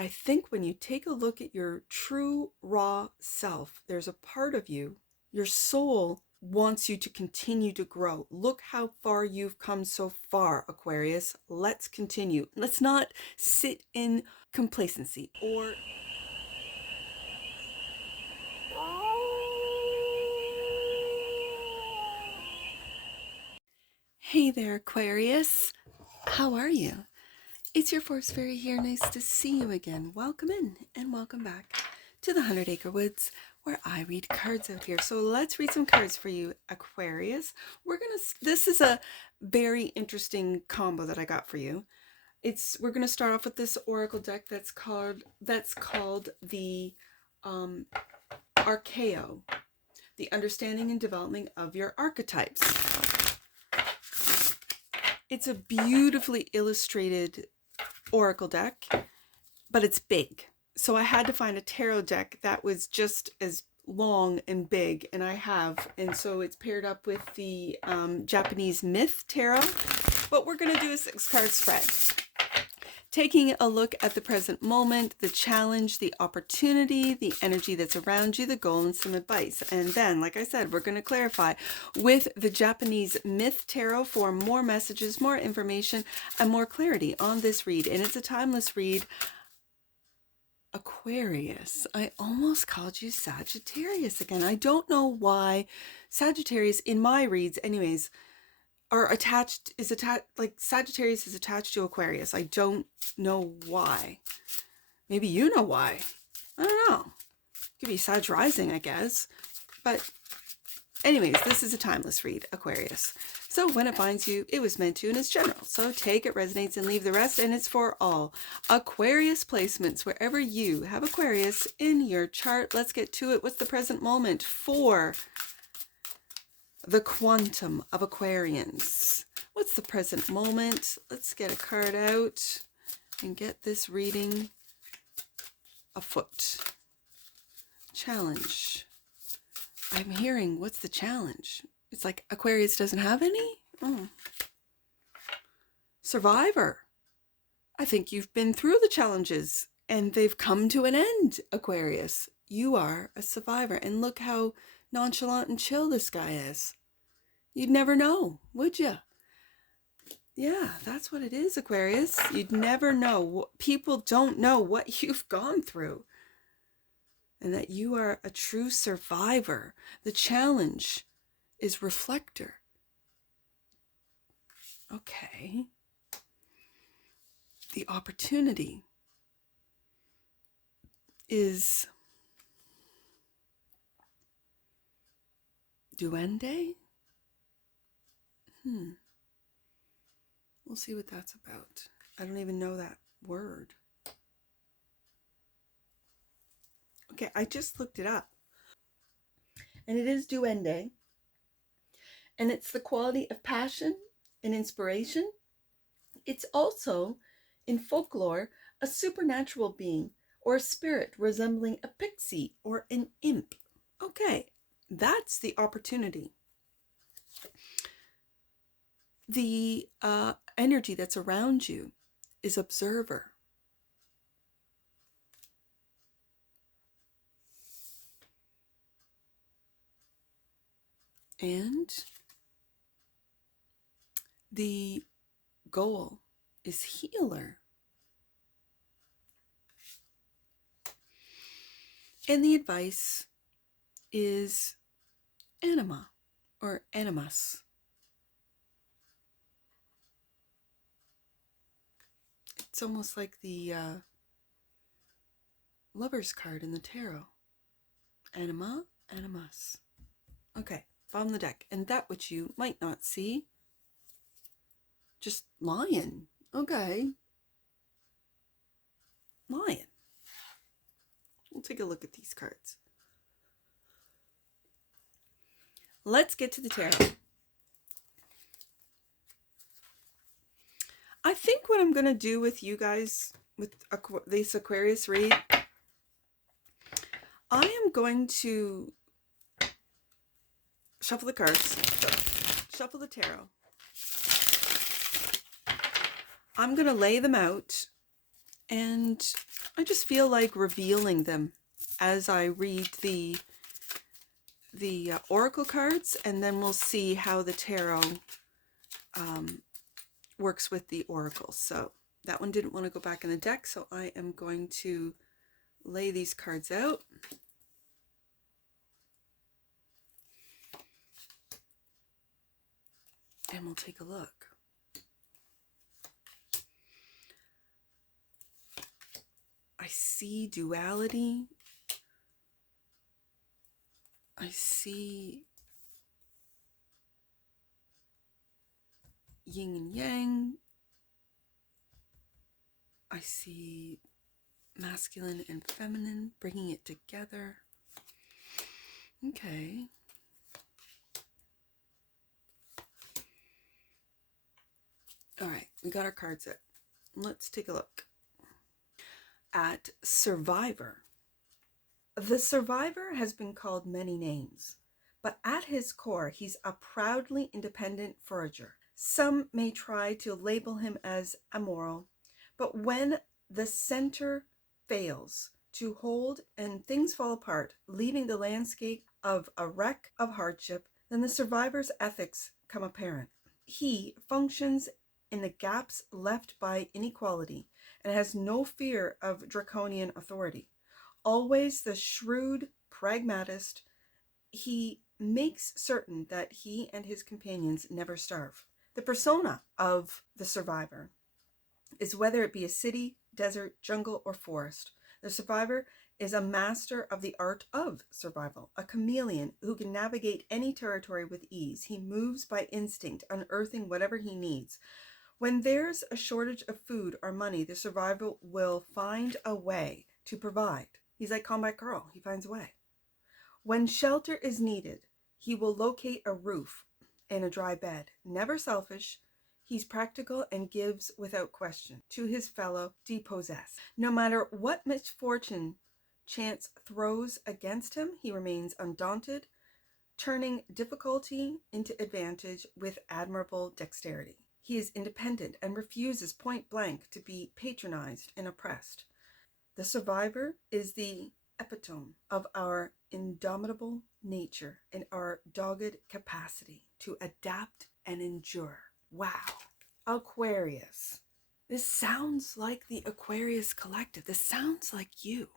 I think when you take a look at your true raw self, there's a part of you, your soul wants you to continue to grow. Look how far you've come so far, Aquarius. Let's continue. Let's not sit in complacency or... Hey there, Aquarius. How are you? It's your Force Fairy here. Nice to see you again. Welcome in and welcome back to the 100 Acre Woods, where I read cards out here. So let's read some cards for you, Aquarius. This is a very interesting combo that I got for you. We're gonna start off with this oracle deck that's called the ARCHEO, the Understanding and Development of Your Archetypes. It's a beautifully illustrated oracle deck, but it's big. So I had to find a tarot deck that was just as long and big, and and so it's paired up with the Japanese Myth Tarot. But we're going to do a 6-card spread, taking a look at the present moment, the challenge, the opportunity, the energy that's around you, the goal, and some advice. And then, like I said, we're going to clarify with the Japanese Myth Tarot for more messages, more information, and more clarity on this read. And it's a timeless read. Aquarius, I almost called you Sagittarius again. I don't know why Sagittarius, in my reads anyways, like Sagittarius is attached to Aquarius. I don't know why. Maybe you know why. I don't know. Could be Sag rising, I guess. But anyways, this is a timeless read, Aquarius. So when it finds you, it was meant to, and it's general. So take it, resonates, and leave the rest, and it's for all. Aquarius placements, wherever you have Aquarius in your chart. Let's get to it. What's the present moment for the quantum of Aquarians? What's the present moment? Let's get a card out and get this reading afoot. Challenge. I'm hearing, what's the challenge? It's like Aquarius doesn't have any? Oh. Survivor. I think you've been through the challenges and they've come to an end, Aquarius. You are a survivor. And look how nonchalant and chill this guy is. You'd never know, would you? Yeah, that's what it is, Aquarius. You'd never know. People don't know what you've gone through. And that you are a true survivor. The challenge is reflector. Okay. The opportunity is duende. We'll see what that's about. I don't even know that word. Okay, I just looked it up. And it is duende. And it's the quality of passion and inspiration. It's also, in folklore, a supernatural being or a spirit resembling a pixie or an imp. Okay, that's the opportunity. The energy that's around you is observer. And the goal is healer. And the advice is anima or animus. It's almost like the Lover's card in the tarot. Anima, animus. Okay, bottom of the deck. And that which you might not see. Just lion. Okay. Lion. We'll take a look at these cards. Let's get to the tarot. I think what I'm going to do with you guys, with this Aquarius read, I am going to shuffle the cards, shuffle the tarot. I'm going to lay them out And I just feel like revealing them as I read the oracle cards, and then we'll see how the tarot works with the oracles. So that one didn't want to go back in the deck, so I am going to lay these cards out. And we'll take a look. I see duality. I see yin and yang. I see masculine and feminine, bringing it together. Okay. All right, we got our cards out. Let's take a look at Survivor. The Survivor has been called many names, but at his core, he's a proudly independent forager. Some may try to label him as amoral, but when the center fails to hold and things fall apart, leaving the landscape of a wreck of hardship, then the survivor's ethics come apparent. He functions in the gaps left by inequality and has no fear of draconian authority. Always the shrewd pragmatist, he makes certain that he and his companions never starve. The persona of the survivor is whether it be a city, desert, jungle, or forest. The survivor is a master of the art of survival, a chameleon who can navigate any territory with ease. He moves by instinct, unearthing whatever he needs. When there's a shortage of food or money, the survivor will find a way to provide. He's like Combat Carl, he finds a way. When shelter is needed, he will locate a roof and a dry bed. Never selfish, he's practical and gives without question to his fellow depossessed. No matter what misfortune chance throws against him, he remains undaunted, turning difficulty into advantage with admirable dexterity. He is independent and refuses point blank to be patronized and oppressed. The survivor is the epitome of our indomitable nature and our dogged capacity to adapt and endure. Wow. Aquarius. This sounds like the Aquarius collective. This sounds like you.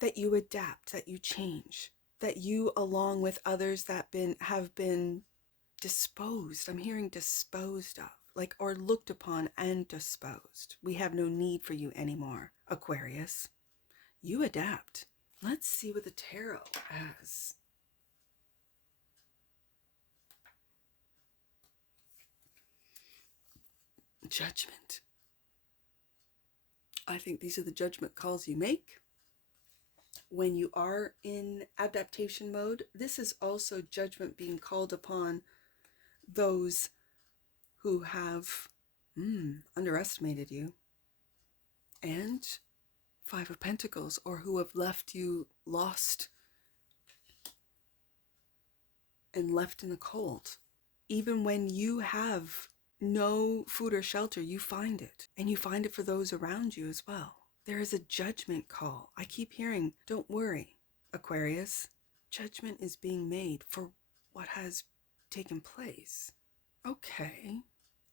That you adapt, that you change, that you, along with others that have been disposed, I'm hearing disposed of, like, or looked upon and disposed. We have no need for you anymore, Aquarius. You adapt. Let's see what the tarot has. Judgment. I think these are the judgment calls you make when you are in adaptation mode. This is also judgment being called upon those who have underestimated you. And Five of Pentacles, or who have left you lost and left in the cold. Even when you have no food or shelter, you find it. And you find it for those around you as well. There is a judgment call. I keep hearing, don't worry, Aquarius. Judgment is being made for what has taken place. Okay.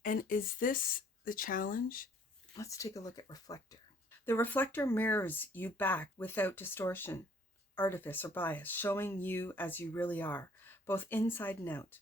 And is this the challenge? Let's take a look at Reflector. The reflector mirrors you back without distortion, artifice, or bias, showing you as you really are, both inside and out.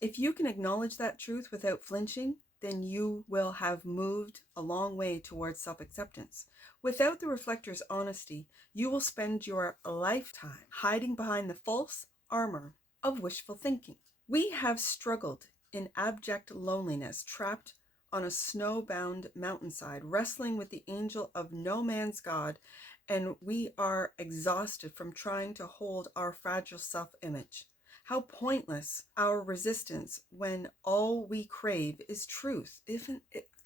If you can acknowledge that truth without flinching, then you will have moved a long way towards self-acceptance. Without the reflector's honesty, you will spend your lifetime hiding behind the false armor of wishful thinking. We have struggled in abject loneliness, trapped on a snowbound mountainside, wrestling with the angel of no man's God, and we are exhausted from trying to hold our fragile self-image. How pointless our resistance when all we crave is truth.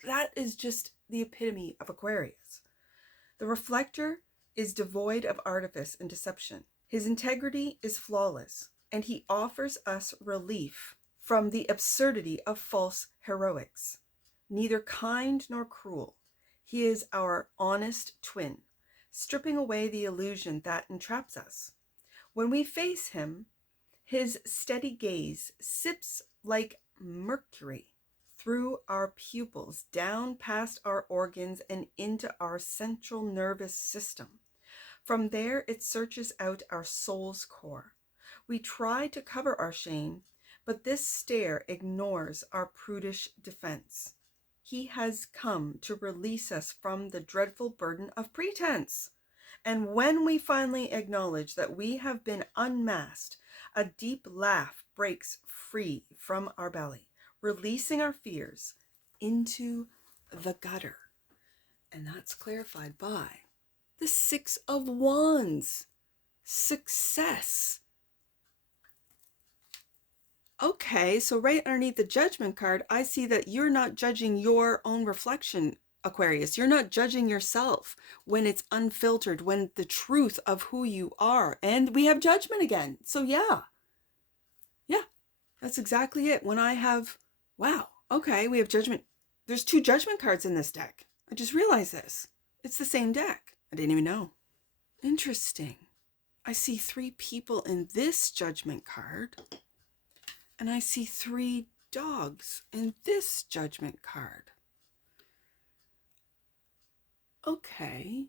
That is just the epitome of Aquarius. The reflector is devoid of artifice and deception. His integrity is flawless, and he offers us relief from the absurdity of false heroics. Neither kind nor cruel, He is our honest twin, stripping away the illusion that entraps us. When we face him, his steady gaze sips like mercury through our pupils, down past our organs and into our central nervous system. From there, it searches out our soul's core. We try to cover our shame, but this stare ignores our prudish defense. He has come to release us from the dreadful burden of pretense. And when we finally acknowledge that we have been unmasked, a deep laugh breaks free from our belly, releasing our fears into the gutter. And that's clarified by the Six of Wands. Success. Okay, so right underneath the Judgment card, I see that you're not judging your own reflection, Aquarius. You're not judging yourself when it's unfiltered, when the truth of who you are. And we have Judgment again. So yeah, that's exactly it. When I have, wow, okay, we have Judgment. There's 2 Judgment cards in this deck. I just realized this. It's the same deck. I didn't even know. Interesting. I see 3 people in this Judgment card. And I see 3 dogs in this Judgment card. Okay.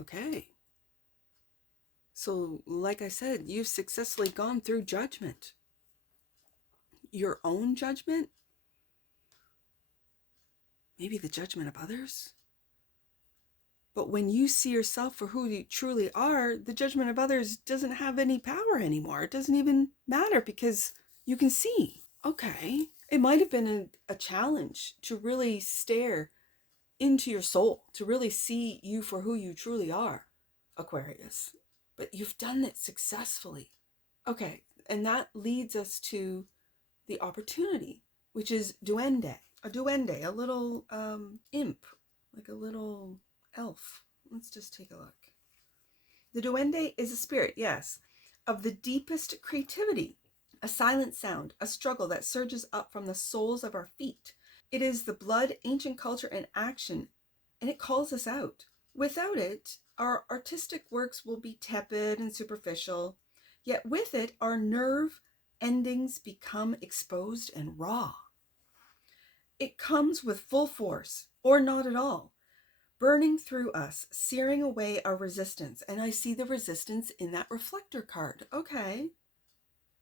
Okay. So, like I said, you've successfully gone through Judgment. Your own judgment? Maybe the judgment of others? But when you see yourself for who you truly are, the judgment of others doesn't have any power anymore. It doesn't even matter because you can see. Okay. It might have been a challenge to really stare into your soul, to really see you for who you truly are, Aquarius. But you've done it successfully. Okay. And that leads us to the opportunity, which is duende. A duende, a little imp, like a little elf. Let's just take a look. The duende is a spirit, yes, of the deepest creativity, a silent sound, a struggle that surges up from the soles of our feet. It is the blood, ancient culture, and action, and it calls us out. Without it, our artistic works will be tepid and superficial, yet with it, our nerve endings become exposed and raw. It comes with full force, or not at all, burning through us, searing away our resistance. And I see the resistance in that reflector card. Okay.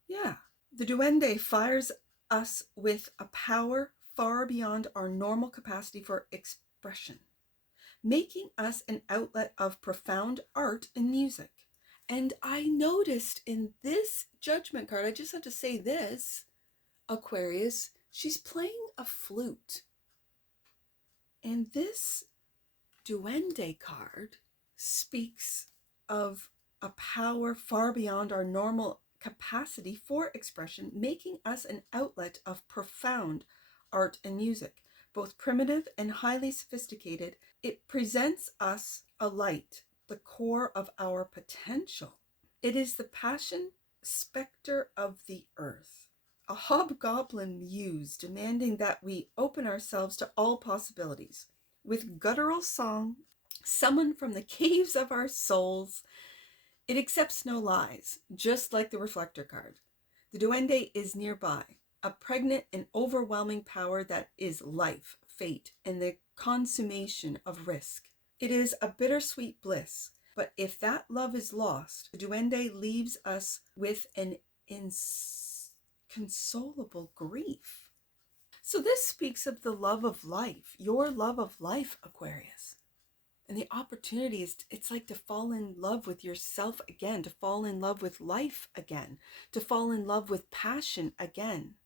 Yeah. The duende fires us with a power far beyond our normal capacity for expression, making us an outlet of profound art and music. And I noticed in this Judgment card, I just have to say this, Aquarius, she's playing a flute. And this duende card speaks of a power far beyond our normal capacity for expression, making us an outlet of profound art and music, both primitive and highly sophisticated. It presents us a light, the core of our potential. It is the passion specter of the earth, a hobgoblin muse demanding that we open ourselves to all possibilities. With guttural song, summoned from the caves of our souls, it accepts no lies, just like the reflector card. The duende is nearby, a pregnant and overwhelming power that is life, fate, and the consummation of risk. It is a bittersweet bliss, but if that love is lost, the duende leaves us with an inconsolable grief. So this speaks of the love of life, your love of life, Aquarius. And the opportunity is, it's like to fall in love with yourself again, to fall in love with life again, to fall in love with passion again.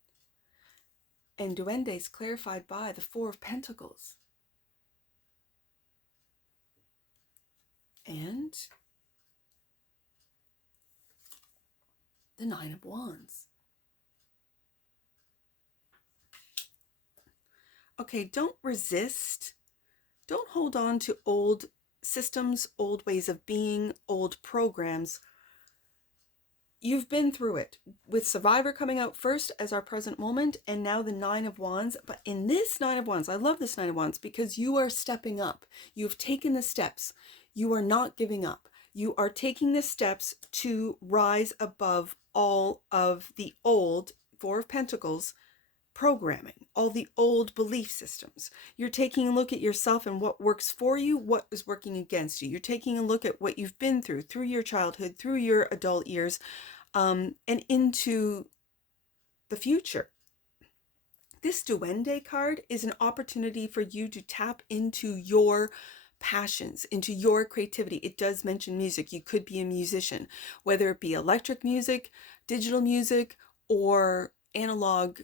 And duende is clarified by the 4 of Pentacles. And the 9 of Wands. Okay, don't resist. Don't hold on to old systems, old ways of being, old programs. you've been through it with Survivor coming out first as our present moment, and now the Nine of Wands. But in this Nine of Wands, I love this Nine of Wands because you are stepping up. You've taken the steps. You are not giving up. You are taking the steps to rise above all of the old Four of Pentacles programming, all the old belief systems. You're taking a look at yourself and what works for you, what is working against you. You're taking a look at what you've been through your childhood, through your adult years, and into the future. This Duende card is an opportunity for you to tap into your passions, into your creativity. It does mention music. You could be a musician, whether it be electric music, digital music, or analog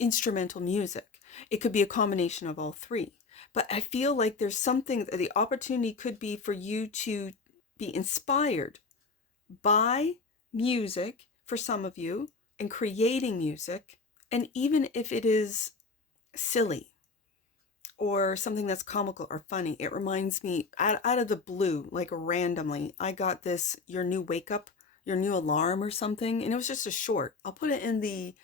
instrumental music. It could be a combination of all three. But I feel like there's something, the opportunity could be for you to be inspired by music for some of you, and creating music. And even if it is silly or something that's comical or funny, it reminds me out of the blue, like randomly, I got this Your New Wake Up, Your New Alarm or something, and it was just a short. I'll put it in the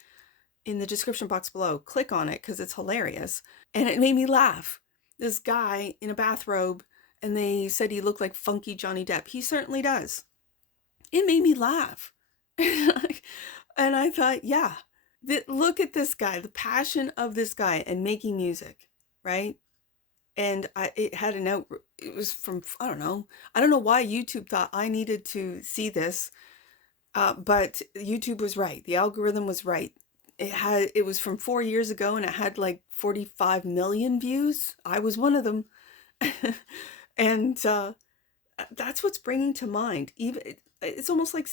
description box below. Click on it because it's hilarious. And it made me laugh. This guy in a bathrobe, and they said he looked like funky Johnny Depp. He certainly does. It made me laugh. And I thought, yeah, look at this guy, the passion of this guy and making music, right? And it had it was from, I don't know why YouTube thought I needed to see this, but YouTube was right. The algorithm was right. It was from 4 years ago, and it had like 45 million views. I was one of them. And that's what's bringing to mind. Even it's almost like,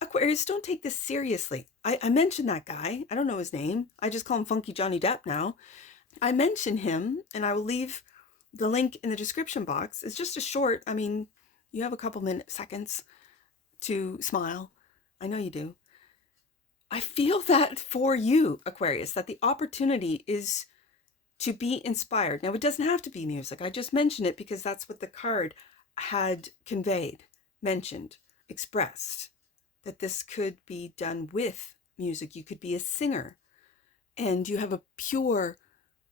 Aquarius, don't take this seriously. I mentioned that guy. I don't know his name. I just call him Funky Johnny Depp now. I mention him, and I will leave the link in the description box. It's just a short. I mean, you have a couple seconds to smile. I know you do. I feel that for you, Aquarius, that the opportunity is to be inspired. Now, it doesn't have to be music. I just mentioned it because that's what the card had conveyed, mentioned, expressed, that this could be done with music. You could be a singer, and you have a pure,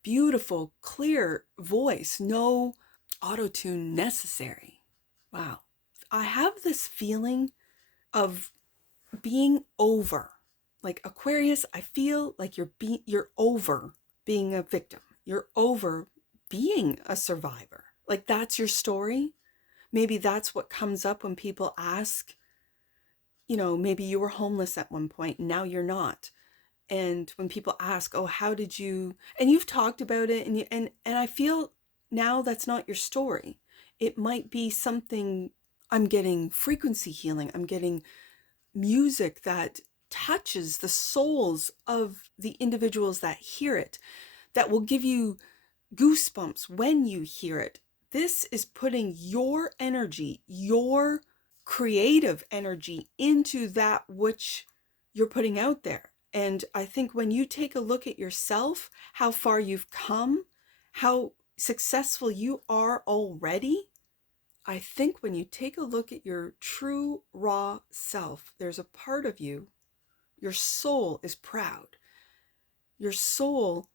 beautiful, clear voice, no auto-tune necessary. Wow. I have this feeling of being over. Like, Aquarius, I feel like you're over being a victim. You're over being a survivor. Like, that's your story. Maybe that's what comes up when people ask, maybe you were homeless at one point and now you're not. And when people ask, oh, how did you, and you've talked about it, and I feel now that's not your story. It might be something, I'm getting frequency healing. I'm getting music that touches the souls of the individuals that hear it, that will give you goosebumps when you hear it. This is putting your energy, your creative energy, into that which you're putting out there. And I think when you take a look at yourself, how far you've come, how successful you are already, I think when you take a look at your true raw self, there's a part of you, your soul is proud. Your soul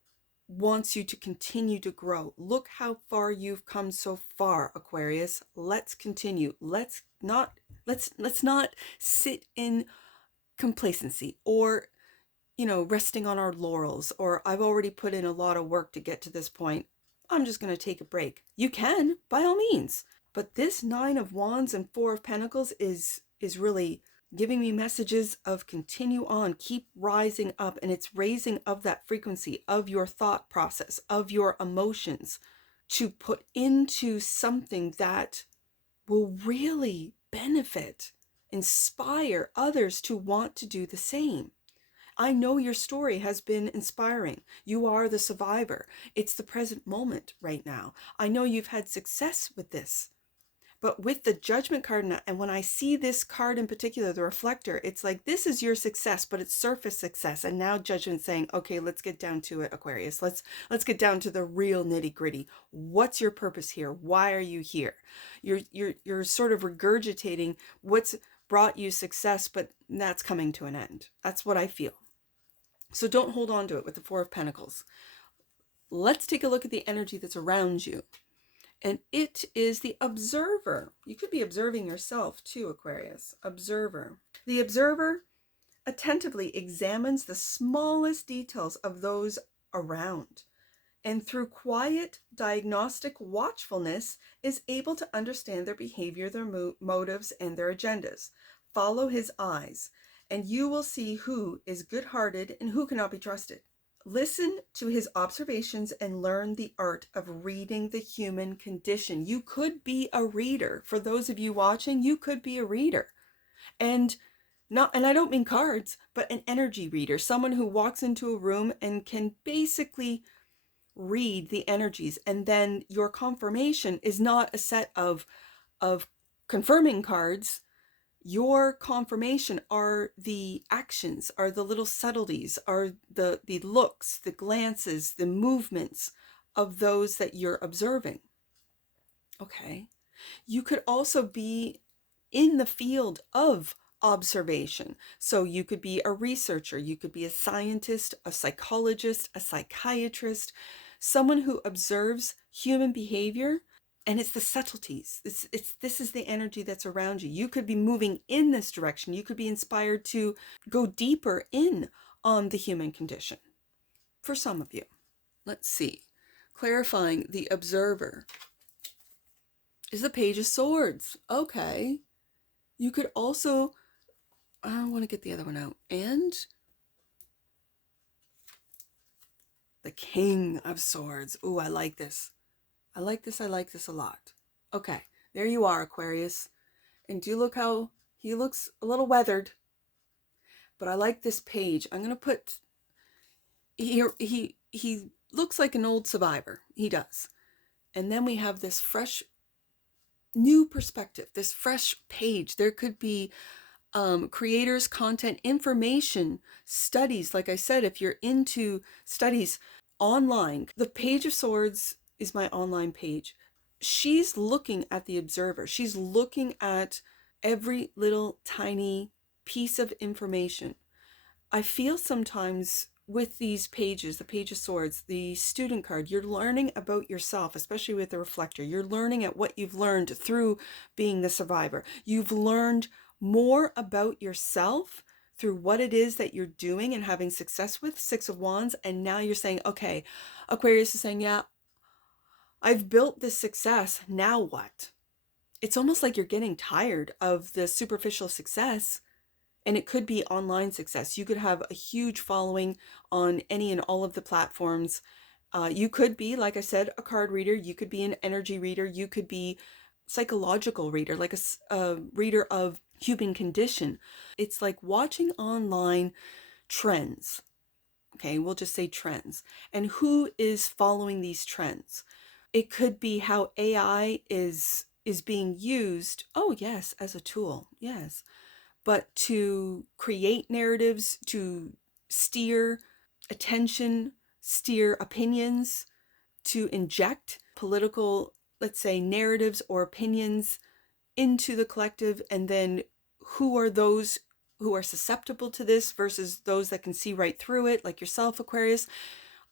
wants you to continue to grow. Look how far you've come so far, Aquarius. Let's continue. Let's not sit in complacency or, resting on our laurels, or I've already put in a lot of work to get to this point. I'm just going to take a break. You can, by all means. But this Nine of Wands and Four of Pentacles is really giving me messages of continue on, keep rising up, and it's raising of that frequency of your thought process, of your emotions, to put into something that will really benefit, inspire others to want to do the same. I know your story has been inspiring. You are the survivor. It's the present moment right now. I know you've had success with this. But with the Judgment card, and when I see this card in particular, the Reflector, it's like, this is your success, but it's surface success. And now Judgment's saying, okay, let's get down to it, Aquarius. Let's get down to the real nitty gritty. What's your purpose here? Why are you here? You're sort of regurgitating brought you success, but that's coming to an end. That's what I feel. So don't hold on to it with the Four of Pentacles. Let's take a look at the energy that's around you. And it is the observer. You could be observing yourself too, Aquarius. Observer. The observer attentively examines the smallest details of those around, and through quiet diagnostic watchfulness is able to understand their behavior, their motives, and their agendas. Follow his eyes, and you will see who is good-hearted and who cannot be trusted. Listen to his observations and learn the art of reading the human condition. You could be a reader. For those of you watching, you could be a reader. And I don't mean cards, but an energy reader, someone who walks into a room and can basically read the energies, and then your confirmation is not a set of confirming cards. Your confirmation are the actions, are the little subtleties, are the looks, the glances, the movements of those that you're observing. Okay. You could also be in the field of observation. So you could be a researcher, you could be a scientist, a psychologist, a psychiatrist, someone who observes human behavior. And it's the subtleties. This is the energy that's around you. You could be moving in this direction. You could be inspired to go deeper in on the human condition. For some of you. Let's see. Clarifying the observer is the Page of Swords. Okay. You could also, I want to get the other one out. And the King of Swords. Ooh, I like this. I like this a lot. Okay, there you are, Aquarius. And do look how he looks a little weathered. But I like this page. I'm going to put here, he looks like an old survivor. He does. And then we have this fresh, new perspective, this fresh page. There could be creators, content, information, studies. Like I said, if you're into studies online, the Page of Swords is my online page. She's looking at the observer. She's looking at every little tiny piece of information. I feel sometimes with these pages, the Page of Swords, the student card, you're learning about yourself, especially with the reflector. You're learning at what you've learned through being the survivor. You've learned more about yourself through what it is that you're doing and having success with, Six of Wands. And now you're saying, okay, Aquarius is saying, yeah, I've built this success. Now what? It's almost like you're getting tired of the superficial success. And it could be online success. You could have a huge following on any and all of the platforms. You could be, like I said, a card reader. You could be an energy reader. You could be psychological reader, like a reader of human condition. It's like watching online trends. Okay, we'll just say trends. And who is following these trends? It could be how AI is being used, oh yes, as a tool, yes. But to create narratives, to steer attention, steer opinions, to inject political, let's say, narratives or opinions into the collective, and then who are those who are susceptible to this versus those that can see right through it, like yourself, Aquarius.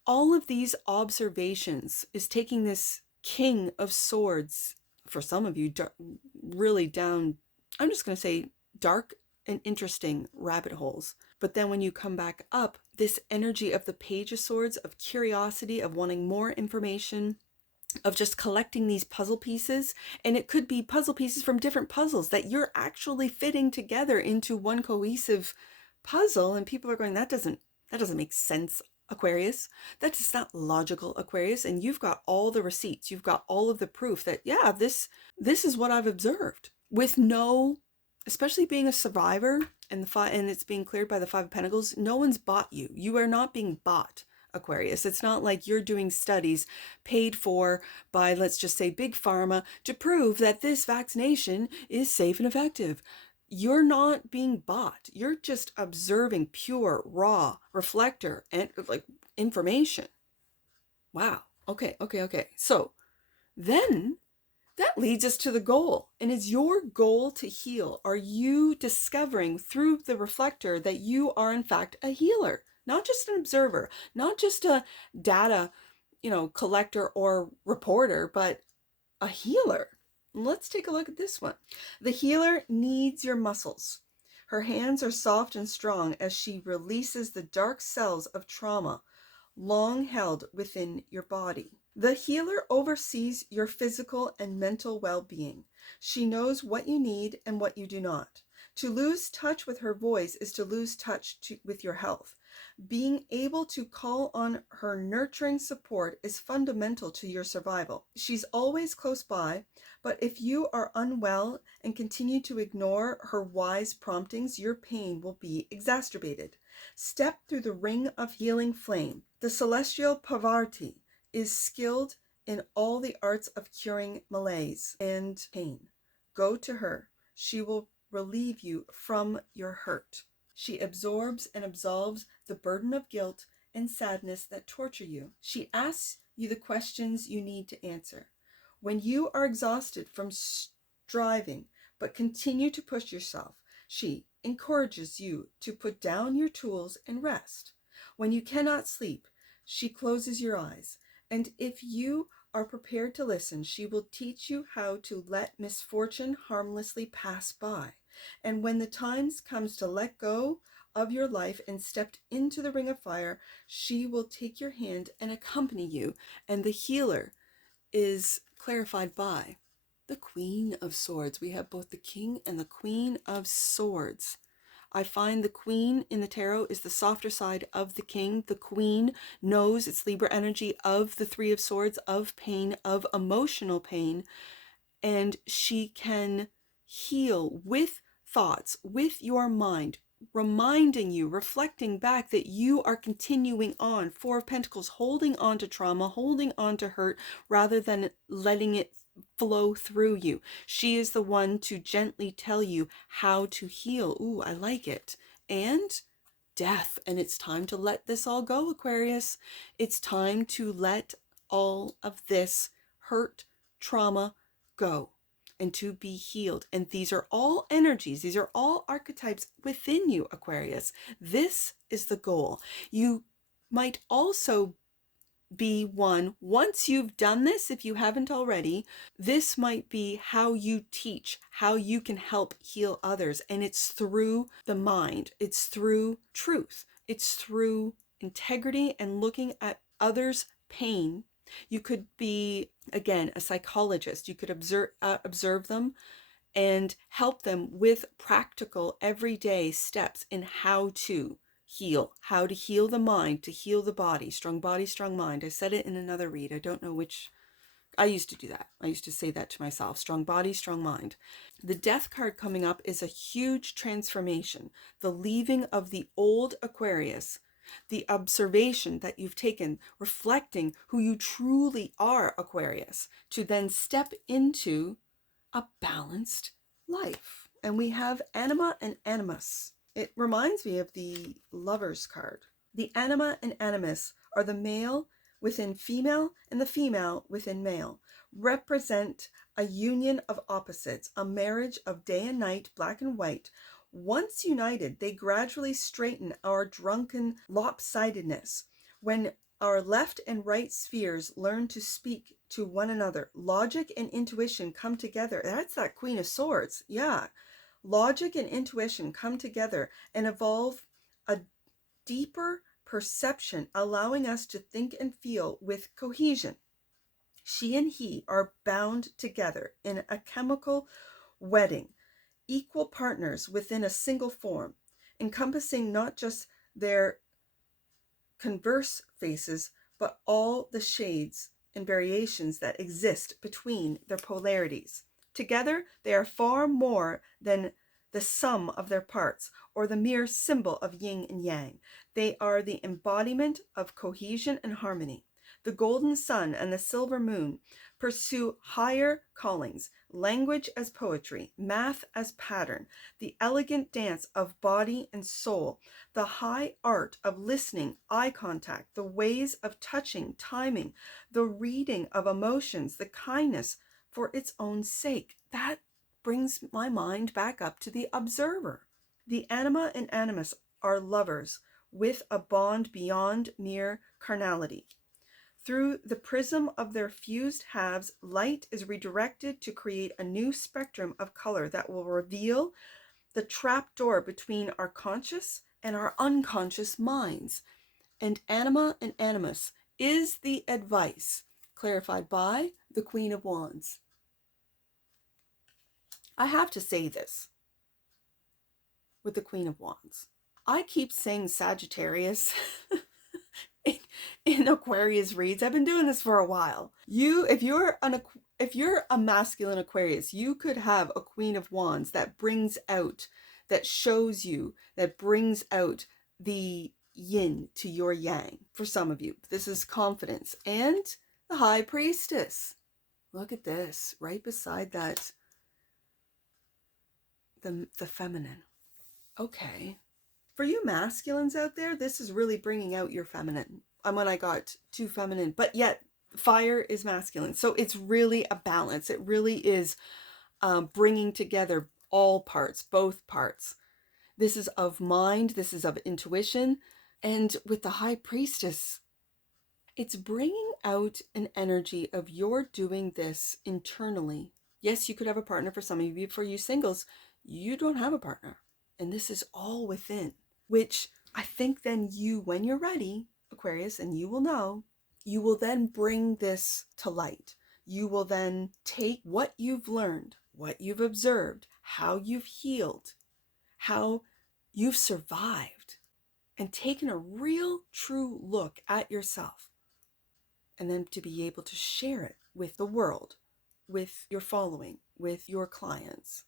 All of these observations is taking this King of Swords, for some of you, really down, I'm just going to say dark and interesting rabbit holes. But then when you come back up, this energy of the Page of Swords, of curiosity, of wanting more information, of just collecting these puzzle pieces. And it could be puzzle pieces from different puzzles that you're actually fitting together into one cohesive puzzle. And people are going, that doesn't make sense, Aquarius. That's just not logical, Aquarius. And you've got all the receipts. You've got all of the proof that, yeah, this is what I've observed. With no, especially being a survivor and it's being cleared by the Five of Pentacles, no one's bought you. You are not being bought, Aquarius. It's not like you're doing studies paid for by, let's just say, Big Pharma to prove that this vaccination is safe and effective. You're not being bought. You're just observing pure, raw, reflector and like information. Wow. Okay. So then That leads us to the goal. And is your goal to heal? Are you discovering through the reflector that you are in fact a healer? Not just an observer, not just a data, collector or reporter, but a healer. Let's take a look at this one. The healer needs your muscles. Her hands are soft and strong as she releases the dark cells of trauma long held within your body. The healer oversees your physical and mental well-being. She knows what you need and what you do not. To lose touch with her voice is to lose touch with your health. Being able to call on her nurturing support is fundamental to your survival. She's always close by, but if you are unwell and continue to ignore her wise promptings, your pain will be exacerbated. Step through the ring of healing flame. The celestial Parvati is skilled in all the arts of curing malaise and pain. Go to her. She will relieve you from your hurt. She absorbs and absolves the burden of guilt and sadness that torture you. She asks you the questions you need to answer. When you are exhausted from striving but continue to push yourself, she encourages you to put down your tools and rest. When you cannot sleep, she closes your eyes, and if you are prepared to listen, she will teach you how to let misfortune harmlessly pass by. And when the time comes to let go of your life and step into the ring of fire, she will take your hand and accompany you. And the healer is clarified by the Queen of Swords. We have both the King and the Queen of Swords. I find the Queen in the tarot is the softer side of the King. The Queen knows its Libra energy of the Three of Swords, of pain, of emotional pain, and she can heal with thoughts, with your mind, reminding you, reflecting back that you are continuing on. Four of Pentacles, holding on to trauma, holding on to hurt, rather than letting it flow through you. She is the one to gently tell you how to heal. Ooh, I like it. And death. And it's time to let this all go, Aquarius. It's time to let all of this hurt, trauma go and to be healed. And these are all energies. These are all archetypes within you, Aquarius. This is the goal. You might also be one, once you've done this, if you haven't already, this might be how you teach, how you can help heal others. And it's through the mind. It's through truth. It's through integrity and looking at others' pain. You could be, again, a psychologist. You could observe them and help them with practical everyday steps in how to heal the mind, to heal the body. Strong body, strong mind. I said it in another read. I don't know which. I used to do that. I used to say that to myself. Strong body, strong mind. The Death card coming up is a huge transformation. The leaving of the old Aquarius, the observation that you've taken, reflecting who you truly are, Aquarius, to then step into a balanced life. And we have anima and animus. It reminds me of the Lovers card. The anima and animus are the male within female and the female within male, represent a union of opposites, a marriage of day and night, black and white. Once united, they gradually straighten our drunken lopsidedness. When our left and right spheres learn to speak to one another, logic and intuition come together. That's that Queen of Swords. Yeah. Logic and intuition come together and evolve a deeper perception, allowing us to think and feel with cohesion. She and he are bound together in a chemical wedding, equal partners within a single form, encompassing not just their converse faces, but all the shades and variations that exist between their polarities. Together, they are far more than the sum of their parts, or the mere symbol of yin and yang. They are the embodiment of cohesion and harmony. The golden sun and the silver moon pursue higher callings, language as poetry, math as pattern, the elegant dance of body and soul, the high art of listening, eye contact, the ways of touching, timing, the reading of emotions, the kindness, for its own sake. That brings my mind back up to the observer. The anima and animus are lovers with a bond beyond mere carnality. Through the prism of their fused halves, light is redirected to create a new spectrum of color that will reveal the trapdoor between our conscious and our unconscious minds. And anima and animus is the advice clarified by the Queen of Wands. I have to say this with the Queen of Wands. I keep saying Sagittarius in Aquarius reads. I've been doing this for a while. If you're a masculine Aquarius, you could have a Queen of Wands that brings out, that shows you, that brings out the yin to your yang. For some of you, this is confidence. And the High Priestess. Look at this, right beside that, the feminine. Okay. For you masculines out there, this is really bringing out your feminine. When I got too feminine, but yet fire is masculine. So it's really a balance. It really is bringing together all parts, both parts. This is of mind. This is of intuition. And with the High Priestess, it's bringing out an energy of you're doing this internally. Yes, you could have a partner. For some of you, for you singles, you don't have a partner. And this is all within, which I think then you, when you're ready, Aquarius, and you will know, you will then bring this to light. You will then take what you've learned, what you've observed, how you've healed, how you've survived, and taken a real, true look at yourself. And then to be able to share it with the world, with your following, with your clients.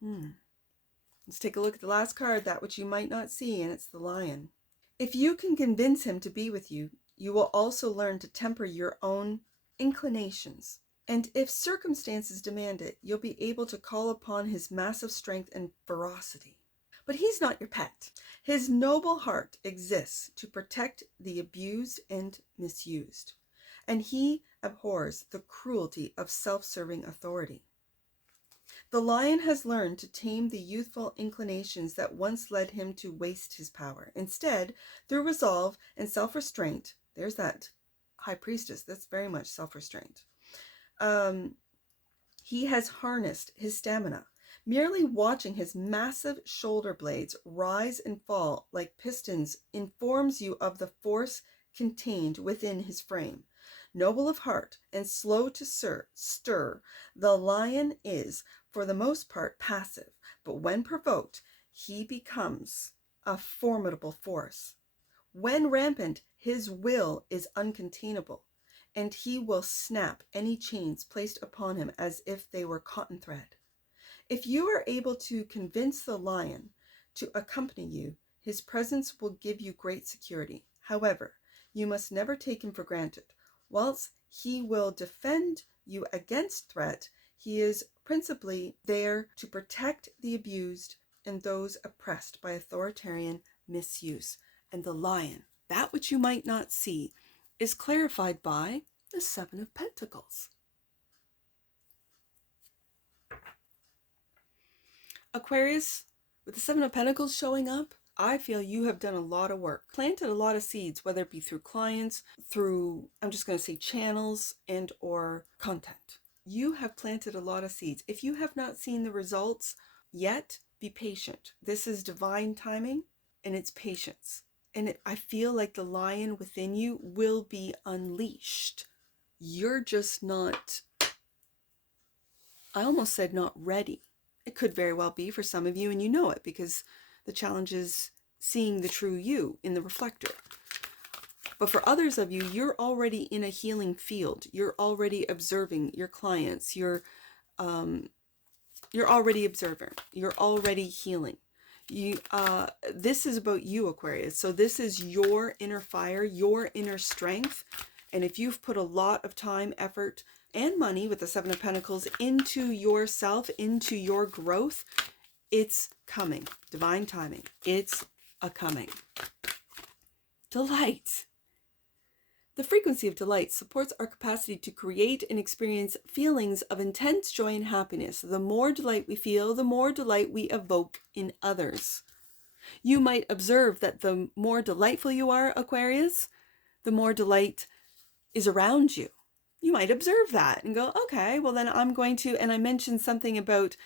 Let's take a look at the last card, that which you might not see, and it's the Lion. If you can convince him to be with you, you will also learn to temper your own inclinations. And if circumstances demand it, you'll be able to call upon his massive strength and ferocity. But he's not your pet. His noble heart exists to protect the abused and misused. And he abhors the cruelty of self-serving authority. The Lion has learned to tame the youthful inclinations that once led him to waste his power. Instead, through resolve and self-restraint, there's that High Priestess, that's very much self-restraint. He has harnessed his stamina. Merely watching his massive shoulder blades rise and fall like pistons informs you of the force contained within his frame. Noble of heart and slow to stir, the Lion is, for the most part, passive, but when provoked, he becomes a formidable force. When rampant, his will is uncontainable, and he will snap any chains placed upon him as if they were cotton thread. If you are able to convince the Lion to accompany you, his presence will give you great security. However, you must never take him for granted. Whilst he will defend you against threat, he is principally there to protect the abused and those oppressed by authoritarian misuse. And the Lion, that which you might not see, is clarified by the Seven of Pentacles. Aquarius, with the Seven of Pentacles showing up, I feel you have done a lot of work, planted a lot of seeds, whether it be through clients, through, I'm just going to say channels and or content. You have planted a lot of seeds. If you have not seen the results yet, be patient. This is divine timing and it's patience. And I feel like the Lion within you will be unleashed. You're just not, I almost said not ready. It could very well be for some of you, and you know it because the challenge is seeing the true you in the reflector. But for others of you, you're already in a healing field. You're already observing your clients. You're already observant. You're already healing. This is about you, Aquarius. So this is your inner fire, your inner strength. And if you've put a lot of time, effort, and money with the Seven of Pentacles into yourself, into your growth, it's coming. Divine timing. It's a coming. Delight. The frequency of delight supports our capacity to create and experience feelings of intense joy and happiness. The more delight we feel, the more delight we evoke in others. You might observe that the more delightful you are, Aquarius, the more delight is around you. You might observe that and go, okay, well then I'm going to, and I mentioned something about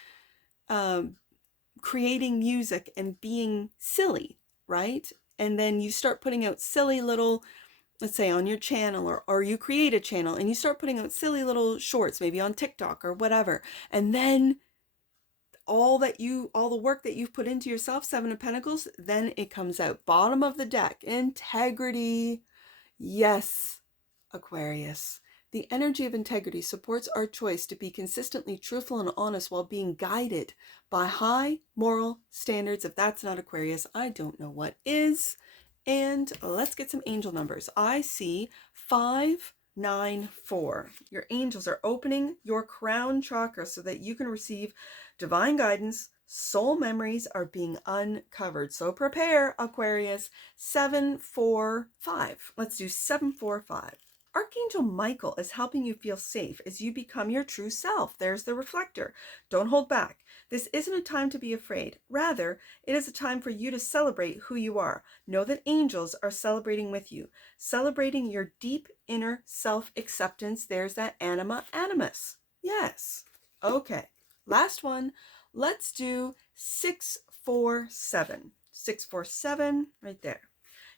creating music and being silly, right? And then you start putting out silly little, let's say on your channel, or you create a channel and you start putting out silly little shorts, maybe on TikTok or whatever. And then all the work that you've put into yourself, Seven of Pentacles, then it comes out. Bottom of the deck, integrity. Yes, Aquarius. The energy of integrity supports our choice to be consistently truthful and honest while being guided by high moral standards. If that's not Aquarius, I don't know what is. And let's get some angel numbers. I see 594. Your angels are opening your crown chakra so that you can receive divine guidance. Soul memories are being uncovered. So prepare, Aquarius. 745. Let's do 745. Archangel Michael is helping you feel safe as you become your true self. There's the reflector. Don't hold back. This isn't a time to be afraid. Rather, it is a time for you to celebrate who you are. Know that angels are celebrating with you, celebrating your deep inner self-acceptance. There's that anima animus. Yes. Okay. Last one. Let's do 647. 647 right there.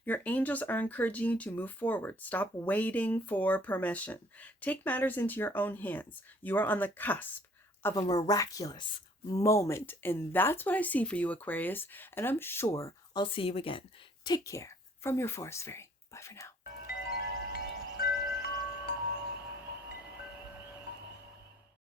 Your angels are encouraging you to move forward. Stop waiting for permission. Take matters into your own hands. You are on the cusp of a miraculous moment. And that's what I see for you, Aquarius. And I'm sure I'll see you again. Take care from your Forest Fairy. Bye for now.